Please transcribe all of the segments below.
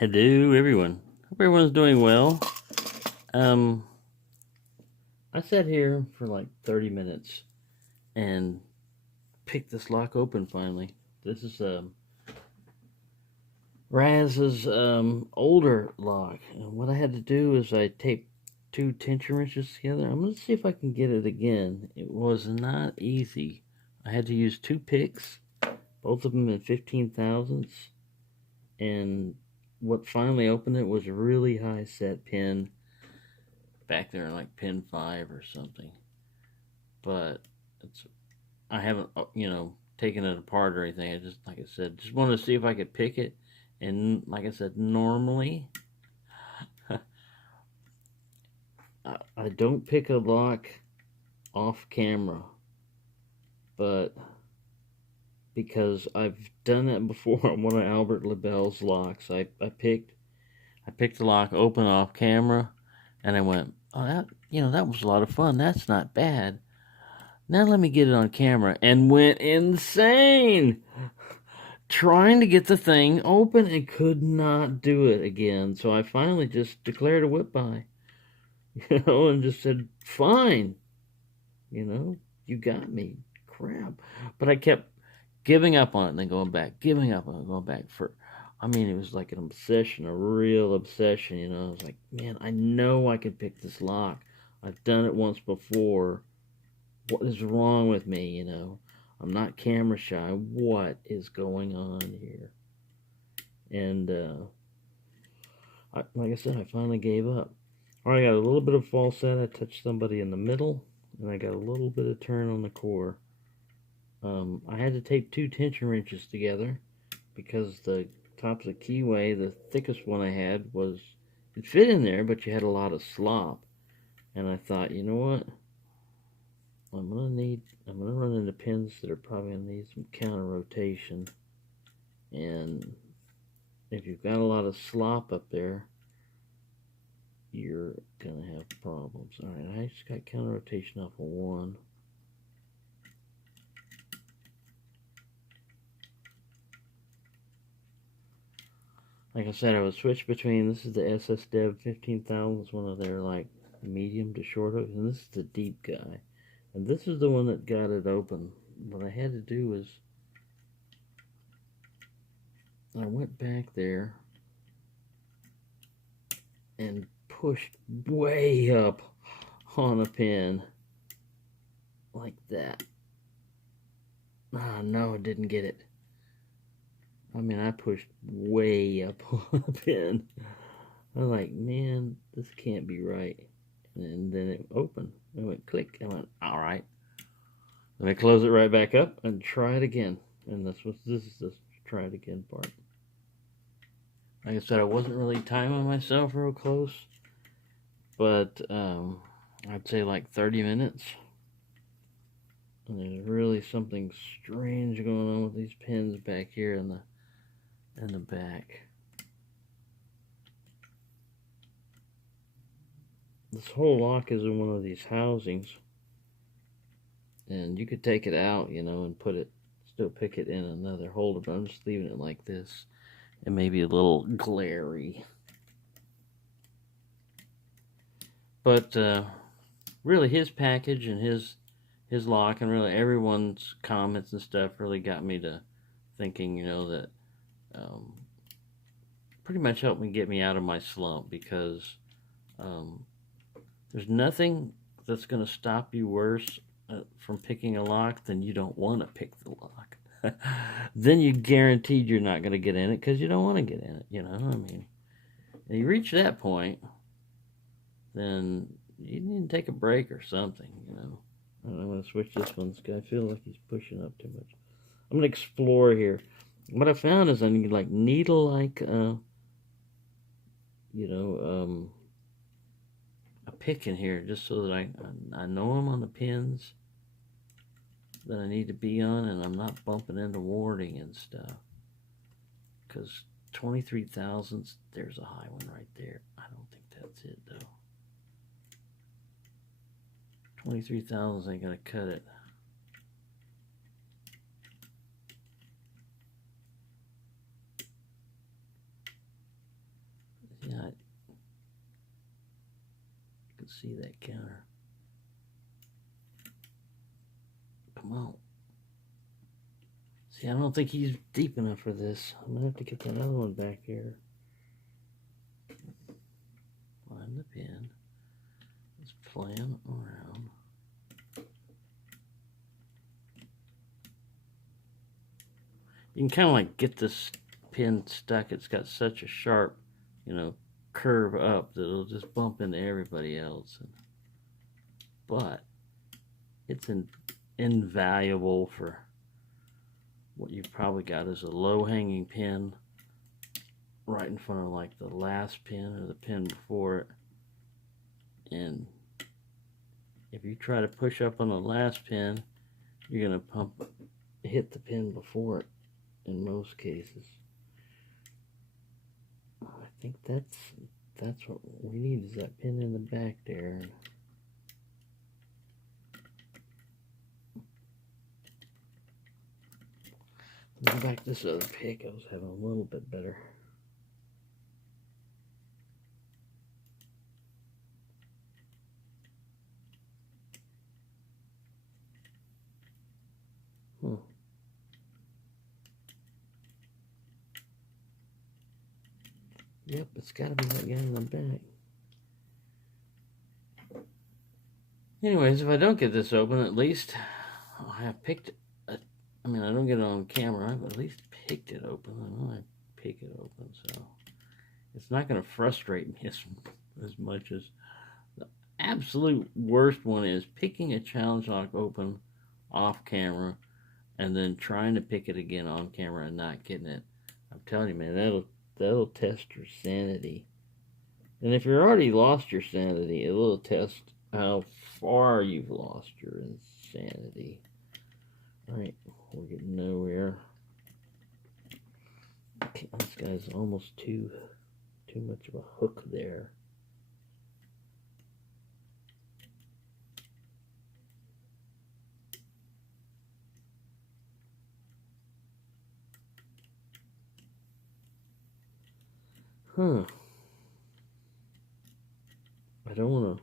Hello, everyone. Hope everyone's doing well. Um, I sat here for like 30 minutes and picked this lock open finally. This is Raz's older lock. And what I had to do is I taped two tension wrenches together. I'm going to see if I can get it again. It was not easy. I had to use two picks, both of them in 15 thousandths. And what finally opened it was a really high set pin back there, like pin 5 or something. But it's I haven't taken it apart or anything. I just, like I said, just wanted to see if I could pick it. And like I said, normally I don't pick a lock off camera, but because I've done that before on one of Albert LaBelle's locks, I picked the lock open off camera, and I went, oh, that was a lot of fun. That's not bad. Now let me get it on camera, and went insane trying to get the thing open and could not do it again. So I finally just declared a whip by, and just said, fine, you got me. Crap. But I kept giving up on it and then going back, giving up on it, going back it was like an obsession, a real obsession. I was like, man, I know I can pick this lock. I've done it once before. What is wrong with me, I'm not camera shy. What is going on here? And like I said, I finally gave up. All right, I got a little bit of false set. I touched somebody in the middle, and I got a little bit of turn on the core. I had to tape two tension wrenches together because the tops of keyway, the thickest one I had, it fit in there, but you had a lot of slop. And I thought, you know what? I'm gonna run into pins that are probably gonna need some counter rotation. And if you've got a lot of slop up there, you're gonna have problems. Alright, I just got counter rotation off of one. Like I said, I would switch between, this is the SS Dev 15,000, it's one of their like medium to short hooks, and this is the deep guy. And this is the one that got it open. What I had to do was, I went back there and pushed way up on a pin like that. Ah, no, I didn't get it. I pushed way up on a pin. I'm like, man, this can't be right. And then it opened. It went click. I went, all right. Then I close it right back up and try it again. And this is the try it again part. Like I said, I wasn't really timing myself real close, but I'd say like 30 minutes. And there's really something strange going on with these pins back here in the back. This whole lock is in one of these housings, and you could take it out, and still pick it in another holder, but I'm just leaving it like this. It may be a little glary, but really his package and his lock, and really everyone's comments and stuff really got me to thinking, that pretty much helped me get me out of my slump, because there's nothing that's going to stop you worse from picking a lock than you don't want to pick the lock. Then you guaranteed you're not going to get in it because you don't want to get in it. You reach that point, then you need to take a break or something. I'm going to switch this one. This guy, I feel like he's pushing up too much. I'm going to explore here. What I found is I need like needle-like, a pick in here, just so that I know I'm on the pins that I need to be on, and I'm not bumping into warding and stuff. Because 23 thousandths, there's a high one right there. I don't think that's it though. 23 thousandths ain't gonna cut it. see that counter. Come on. See, I don't think he's deep enough for this. I'm going to have to get that other one back here. Find the pin. Let's plan around. You can kind of like get this pin stuck. It's got such a sharp, you know, curve up that it'll just bump into everybody else. But it's invaluable for what you've probably got is a low-hanging pin right in front of like the last pin or the pin before it. And if you try to push up on the last pin, you're going to hit the pin before it in most cases. I think that's what we need, is that pin in the back there. Go back to this other pick. I was having a little bit better. Yep, it's got to be that guy in the back. Anyways, if I don't get this open, at least I'll have picked it. I mean, I don't get it on camera, but at least picked it open. I know I pick it open, so it's not going to frustrate me as much as the absolute worst one is picking a challenge lock open off camera and then trying to pick it again on camera and not getting it. I'm telling you, man, that'll test your sanity. And if you're already lost your sanity, it will test how far you've lost your insanity. Alright, we're getting nowhere. Okay, this guy's almost too much of a hook there. Huh. I don't want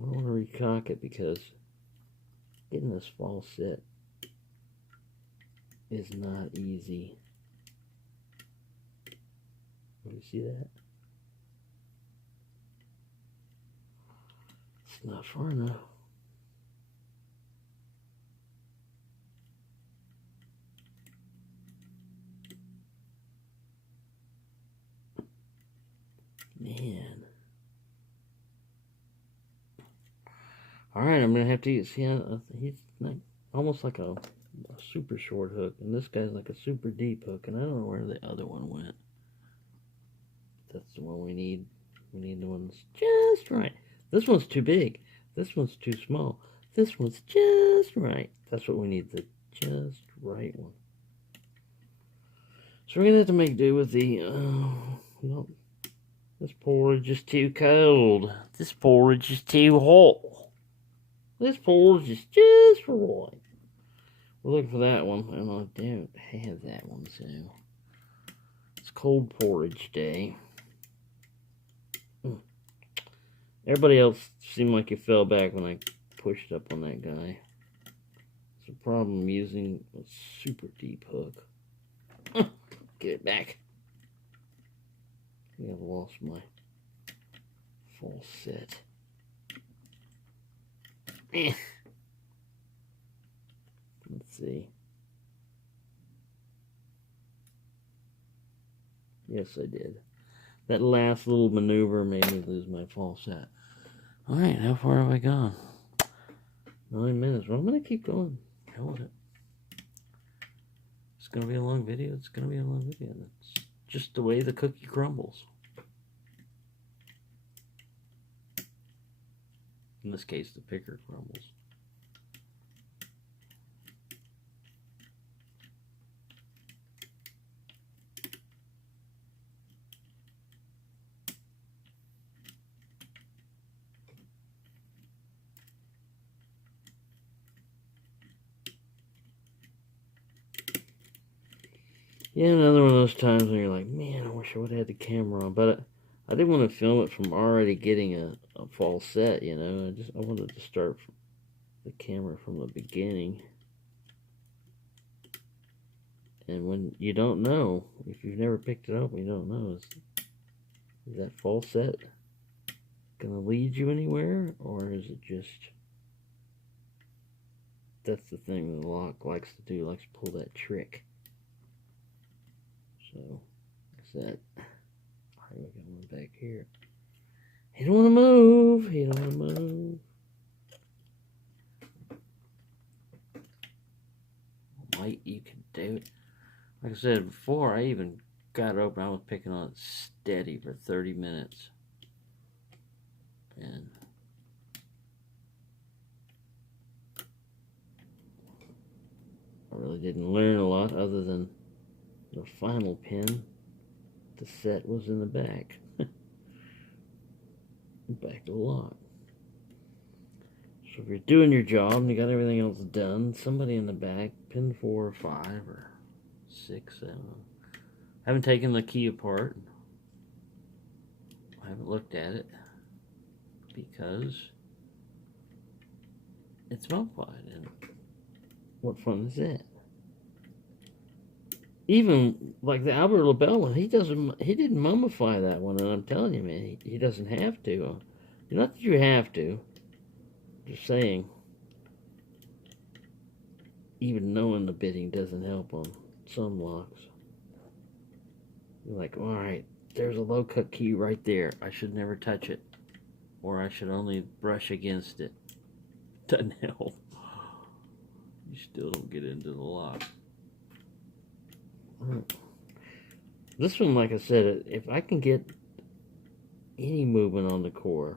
to recock it because getting this false set is not easy. Do you see that? It's not far enough. Man. Alright, I'm going to have to see, he's like, almost like a super short hook, and this guy's like a super deep hook, and I don't know where the other one went. That's the one we need. We need the one that's just right. This one's too big. This one's too small. This one's just right. That's what we need, the just right one. So we're going to have to make do with the, no, this porridge is too cold. This porridge is too hot. This porridge is just right. We're looking for that one, and I don't have that one, so it's cold porridge day. Everybody else seemed like it fell back when I pushed up on that guy. It's a problem using a super deep hook. Get it back. I think I've lost my full set. Let's see. Yes, I did. That last little maneuver made me lose my false set. Alright, how far have I gone? 9 minutes. Well, I'm going to keep going. Hell with it. It's going to be a long video. It's going to be a long video. That's just the way the cookie crumbles. In this case, the picker crumbles. Yeah, another one of those times when you're like, man, I wish I would have had the camera on. But I didn't want to film it from already getting a false set, you know. I wanted to start the camera from the beginning. And when you don't know, if you've never picked it up, you don't know, is that false set going to lead you anywhere? Or is it just, that's the thing the lock likes to do, likes to pull that trick. So, what's that? Alright, we got one back here. He don't want to move. He don't want to move. Might you can do it. Like I said before, I even got it open. I was picking on it steady for 30 minutes. And I really didn't learn a lot other than the final pin. The set was in the back. Back of the lock. So if you're doing your job and you got everything else done, somebody in the back, pin 4 or 5 or 6, I don't know. I haven't taken the key apart. I haven't looked at it because it's mummified, and what fun is that? Even like the Albert LaBelle one, he didn't mummify that one, and I'm telling you, man, he doesn't have to. Not that you have to. Just saying. Even knowing the bitting doesn't help on some locks. You're like, all right, there's a low cut key right there. I should never touch it, or I should only brush against it. Doesn't help. You still don't get into the lock. This one, like I said, if I can get any movement on the core,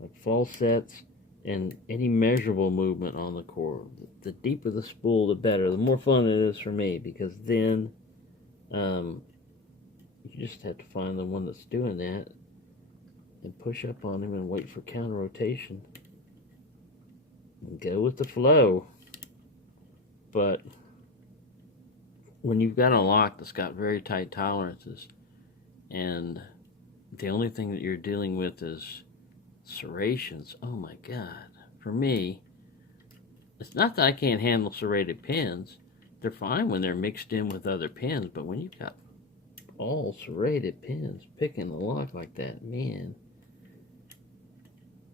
like false sets and any measurable movement on the core, the deeper the spool, the better. The more fun it is for me, because then you just have to find the one that's doing that and push up on him and wait for counter rotation and go with the flow. But when you've got a lock that's got very tight tolerances and the only thing that you're dealing with is serrations, oh my god. For me, it's not that I can't handle serrated pins. They're fine when they're mixed in with other pins, but when you've got all serrated pins picking the lock like that, man,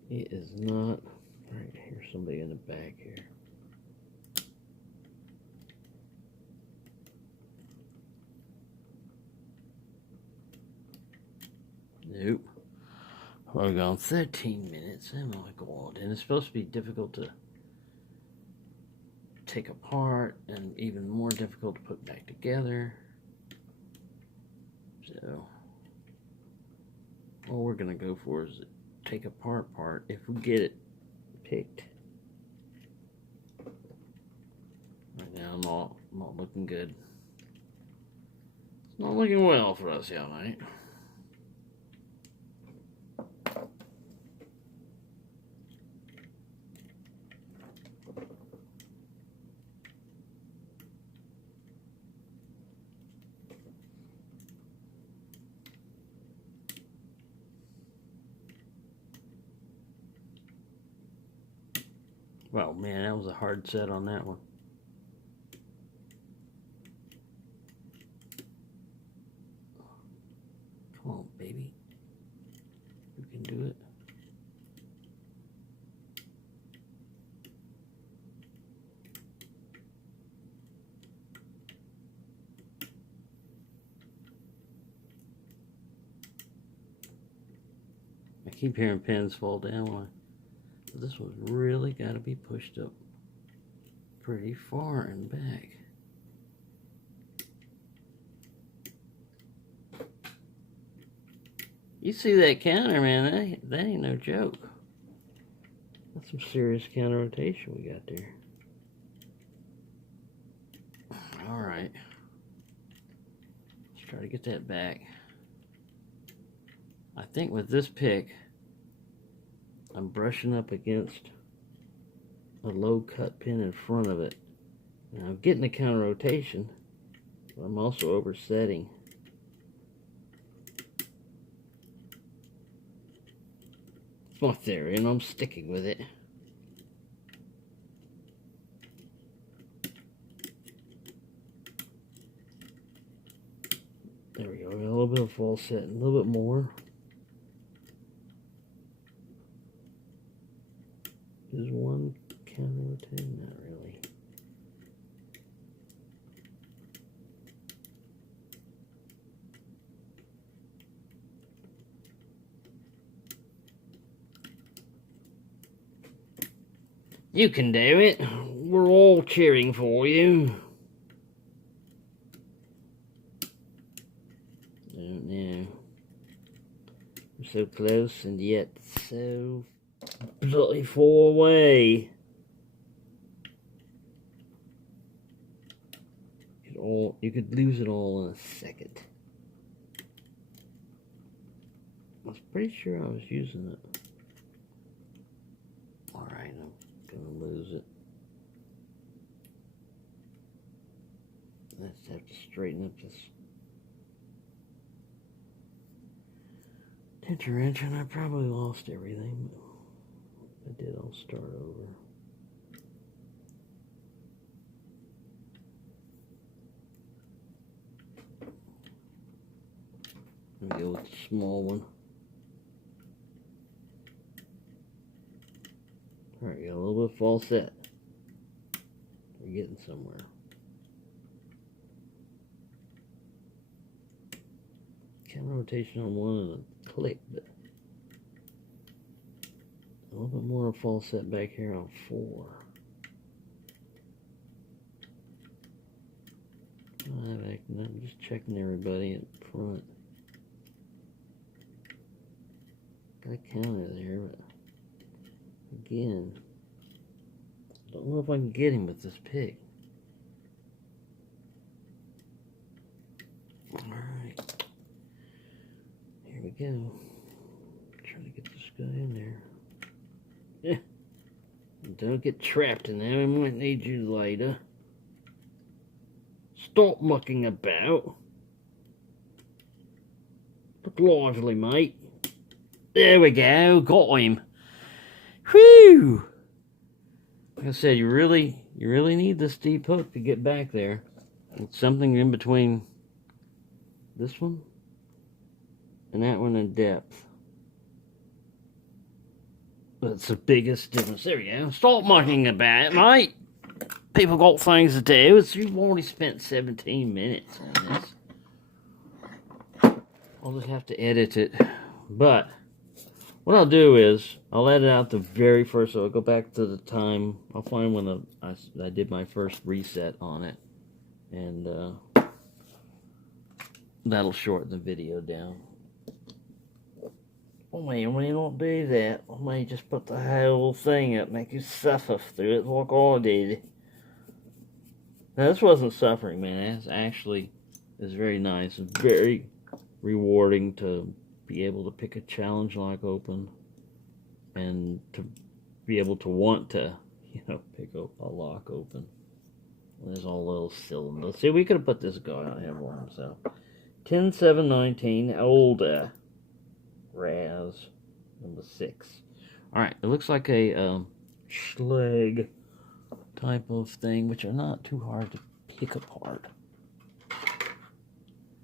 it is not. Right, here's somebody in the back here. Nope. We're going 13 minutes. Oh my god. And it's supposed to be difficult to take apart and even more difficult to put back together. So, all we're going to go for is the take apart part if we get it picked. Right now, I'm not looking good. It's not looking well for us, y'all, mate. Well, man, that was a hard set on that one. Come on, baby. You can do it. I keep hearing pins fall down. This one's really got to be pushed up pretty far and back. You see that counter, man, that ain't no joke. That's some serious counter rotation we got there. Alright. Let's try to get that back. I think with this pick, I'm brushing up against a low cut pin in front of it. Now I'm getting the counter rotation, but I'm also oversetting. my theory, and I'm sticking with it. There we go. A little bit of false set, a little bit more. Is one counter rotating? Not really. You can do it. We're all cheering for you. Don't know. We're so close and yet so bloody far away. You could lose it all in a second. I was pretty sure I was using it. Alright, I'm gonna lose it. Let's have to straighten up this intervention. I probably lost everything, but if I did, I'll start over. Let me go with the small one. Alright, got a little bit of false set. We're getting somewhere. Camera rotation on one and a click, but a little bit more of false set back here on 4. I'm just checking everybody up front. Got a counter there, but again, don't know if I can get him with this pig. Alright. Here we go. Trying to get this guy in there. Yeah. Don't get trapped in there. We might need you later. Stop mucking about. Look lively, mate. There we go. Got him. Whew! Like I said, you really need this deep hook to get back there. It's something in between this one and that one in depth. That's the biggest difference. There we go. Stop mucking about, mate. People got things to do. You've already spent 17 minutes on this. I'll just have to edit it. But what I'll do is I'll edit out the very first. So I'll go back to the time. I'll find when I did my first reset on it, and that'll shorten the video down. Oh man, we don't do that. I may just put the whole thing up, make you suffer through it like I did. Now this wasn't suffering, man. This actually is very nice. It's very rewarding to be able to pick a challenge lock open and to be able to want to, pick up a lock open. There's all little cylinders. See, we could have put this guy out here for him. So 10-7-19 older. Raz number 6. Alright, it looks like a schleg type of thing, which are not too hard to pick apart.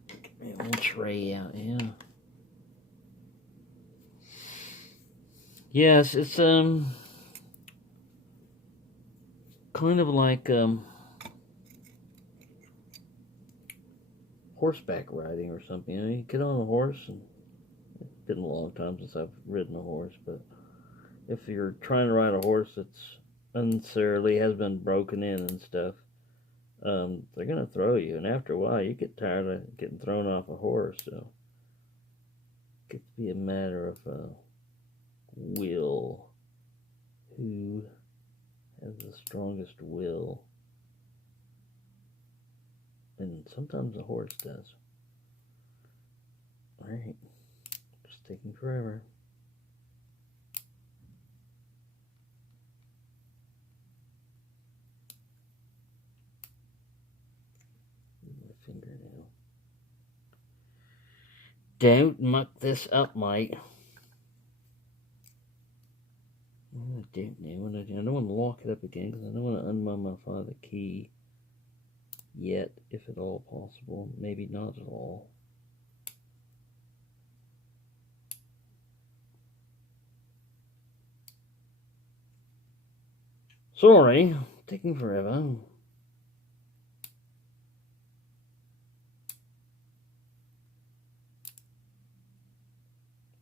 Get a little tray out, yeah. Yes, it's kind of like horseback riding or something. You get on a horse, and it's been a long time since I've ridden a horse, but if you're trying to ride a horse that's unnecessarily has been broken in and stuff, they're gonna throw you, and after a while you get tired of getting thrown off a horse. So it gets to be a matter of will. Who has the strongest will? And sometimes the horse does. Alright. Just taking forever. My fingernail. Don't muck this up, mate. don't know what I do. I don't want to lock it up again because I don't want to unmodify the key yet, if at all possible. Maybe not at all. Sorry, taking forever.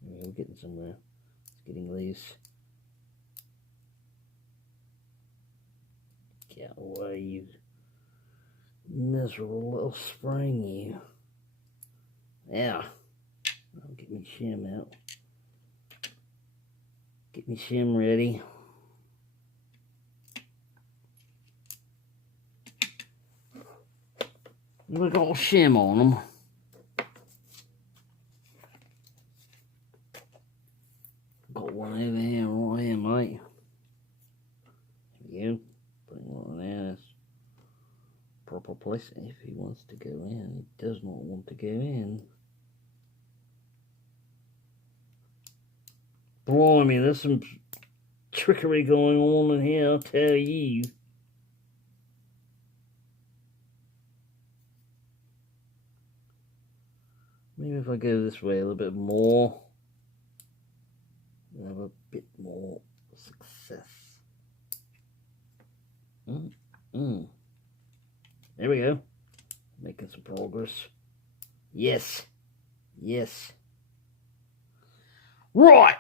We're getting somewhere. It's getting loose. Get away, you miserable little spring, you. Yeah. I'll get my shim out. Get my shim ready. Look, all shim on them. Got one over here, right here, mate. There we go. Putting one there. That's proper place. If he wants to go in, he does not want to go in. Blimey, there's some trickery going on in here, I'll tell you. Maybe if I go this way a little bit more, we'll have a bit more success. There we go. Making some progress. Yes. Yes. Right.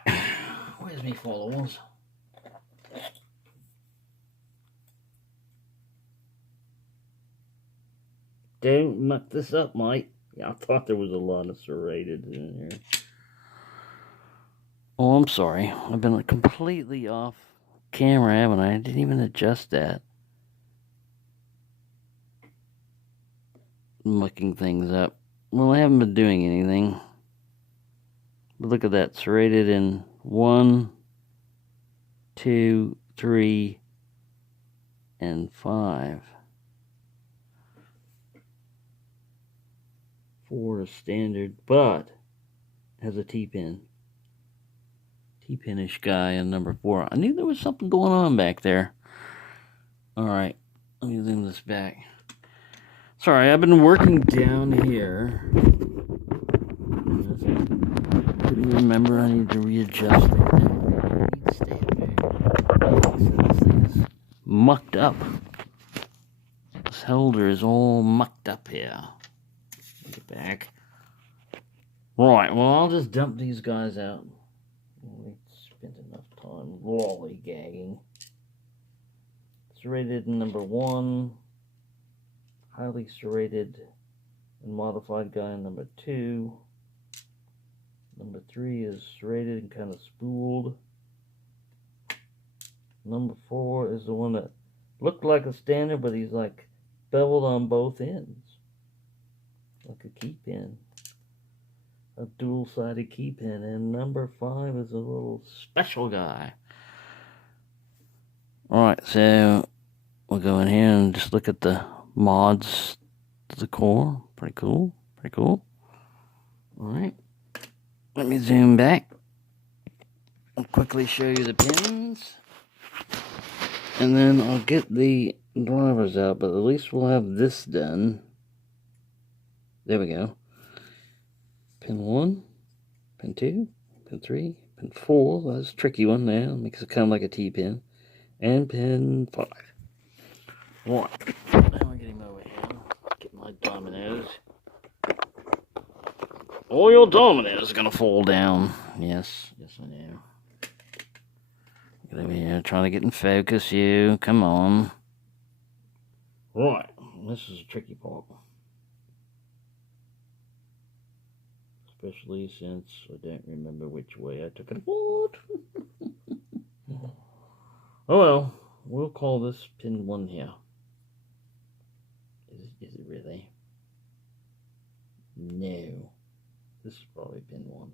Where's me followers? Don't muck this up, mate. Yeah, I thought there was a lot of serrated in here. Oh, I'm sorry. I've been completely off camera, haven't I? I didn't even adjust that. Mucking things up. Well, I haven't been doing anything. But look at that. Serrated in 1, 2, 3, and 5. 4 is standard, but has a T-pin. T-pinish guy in number 4. I knew there was something going on back there. Alright, let me zoom this back. Sorry, I've been working down here. Couldn't remember, I need to readjust it. Stay there. This thing is mucked up. This holder is all mucked up here. Get back. Right, well, I'll just dump these guys out. We spent enough time lollygagging. Serrated number 1. Highly serrated and modified guy number 2. Number 3 is serrated and kind of spooled. Number 4 is the one that looked like a standard, but he's like beveled on both ends. Like a key pin. A dual-sided key pin. And number 5 is a little special guy. Alright, so we'll go in here and just look at the mods to the core. Pretty cool. Pretty cool. Alright. Let me zoom back. I'll quickly show you the pins. And then I'll get the drivers out, but at least we'll have this done. There we go. Pin 1, pin 2, pin 3, pin 4. That's a tricky one there. Makes it kind of like a T-pin. And pin 5. Right. Now I get him over here. Get my dominoes. All your dominoes are going to fall down. Yes. Yes, I know. Get over here. Trying to get in focus, you. Come on. Right. This is a tricky part. Especially since I don't remember which way I took it apart. Oh well, we'll call this pin 1 here. Is it really? No. This is probably pin 1.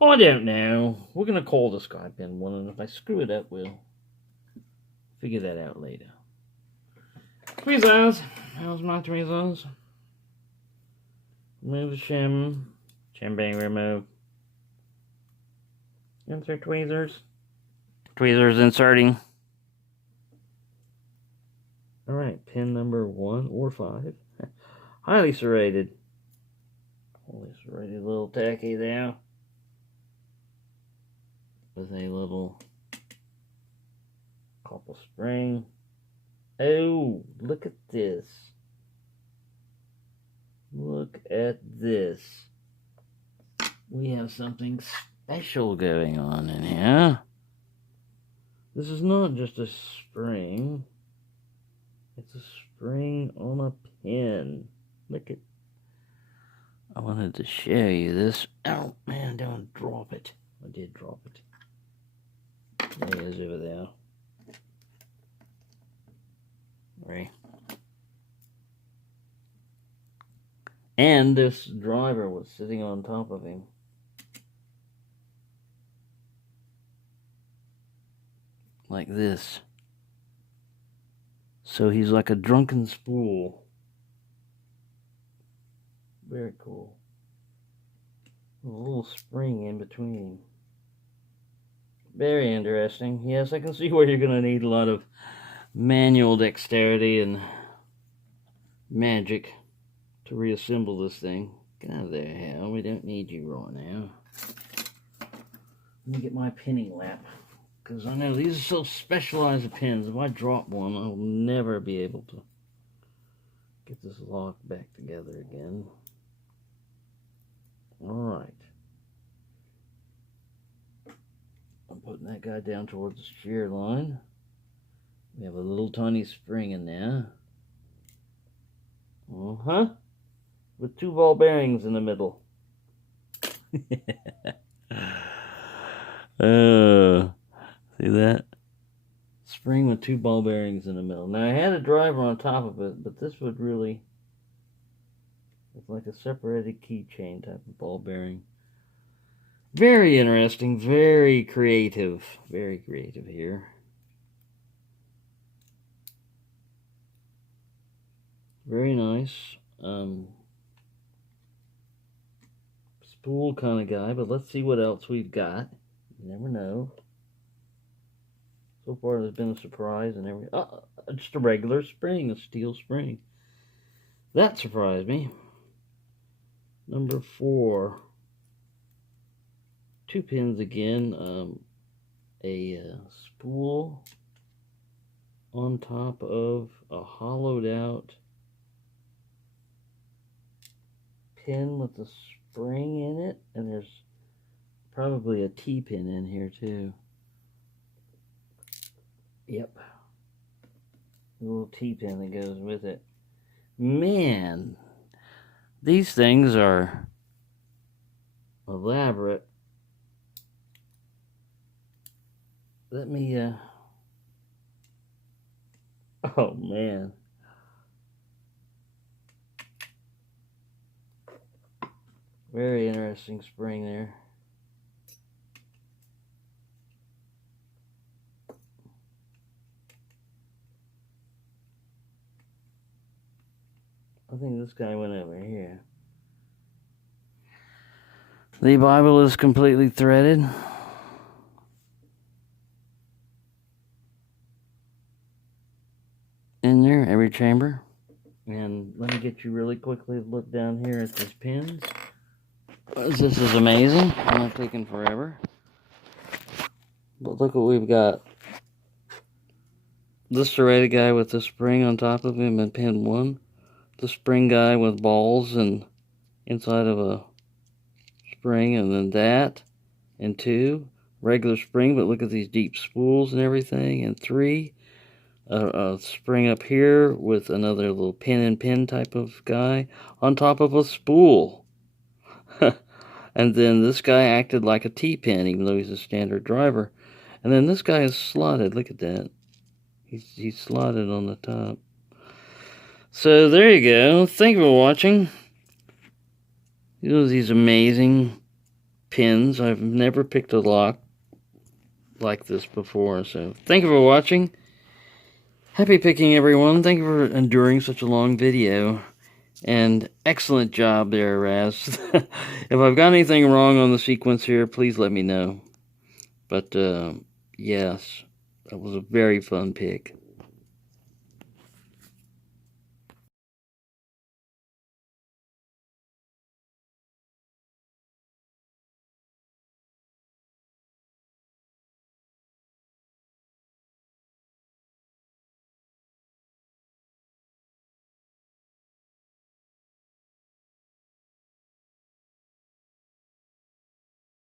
Oh, I don't know. We're going to call this guy pin 1, and if I screw it up, we'll figure that out later. Tweezers. How's my tweezers? Remove the shim. Shim being removed. Insert tweezers. Tweezers inserting. Alright, pin number 1 or 5. Highly serrated. Highly serrated little tacky there. With a little copper spring. Oh, look at this. Look at this. We have something special going on in here. This is not just a spring. It's a spring on a pin. Look at. I wanted to show you this. Oh man, don't drop it. I did drop it. There he is over there. Right. And this driver was sitting on top of him. Like this. So he's like a drunken spool. Very cool. A little spring in between. Very interesting. Yes, I can see where you're going to need a lot of manual dexterity and magic to reassemble this thing. Get out of there, Hal. We don't need you right now. Let me get my pinning lap. Because I know these are so specialized pins. If I drop one, I'll never be able to get this lock back together again. Alright. I'm putting that guy down towards the shear line. We have a little tiny spring in there. With 2 ball bearings in the middle. See that? Spring with 2 ball bearings in the middle. Now I had a driver on top of it, but this would really... It's like a separated keychain type of ball bearing. Very interesting, very creative. Very creative here. Very nice. Spool kind of guy, but let's see what else we've got. You never know. So far, there's been a surprise and everything. Just a regular spring, a steel spring. That surprised me. Number 4. 2 pins again. A spool on top of a hollowed out pin with a spring in it, and there's probably a T-pin in here too. Yep. A little T-pin that goes with it. Man, these things are elaborate. Let me, oh man. Very interesting spring there. I think this guy went over here. The Bible is completely threaded. In there, every chamber. And let me get you really quickly to look down here at these pins. This is amazing. I'm not taking forever. But look what we've got. This serrated guy with the spring on top of him in pin 1. The spring guy with balls and inside of a spring, and then that. And 2. Regular spring, but look at these deep spools and everything. And 3. A spring up here with another little pin and pin type of guy on top of a spool. And then this guy acted like a T-pin, even though he's a standard driver. And then this guy is slotted. Look at that. He's slotted on the top. So there you go. Thank you for watching. These amazing pins. I've never picked a lock like this before. So thank you for watching. Happy picking, everyone. Thank you for enduring such a long video. And excellent job there, Harass. If I've got anything wrong on the sequence here, please let me know. But Yes, that was a very fun pick.